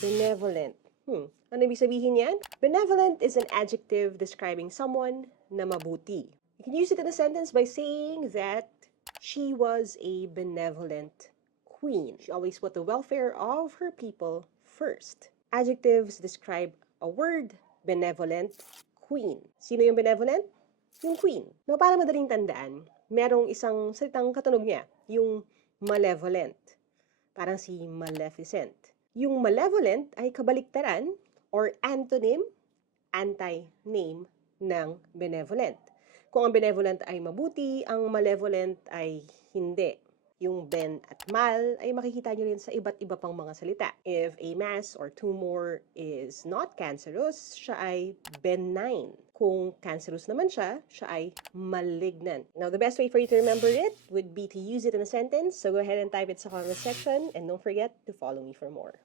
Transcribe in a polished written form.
Benevolent. Ano ibig sabihin yan? Benevolent is an adjective describing someone na mabuti. You can use it in a sentence by saying that she was a benevolent queen. She always put the welfare of her people first. Adjectives describe a word, benevolent queen. Sino yung benevolent? Yung queen. No, para madaling tandaan, merong isang salitang katunog niya, yung malevolent. Parang si Maleficent. Yung malevolent ay kabaliktaran or antonym, anti-name ng benevolent. Kung ang benevolent ay mabuti, ang malevolent ay hindi. Yung ben at mal ay makikita nyo rin sa iba't iba pang mga salita. If a mass or tumor is not cancerous, siya ay benign. Kung cancerous naman siya, siya ay malignant. Now, the best way for you to remember it would be to use it in a sentence. So go ahead and type it sa comment section and don't forget to follow me for more.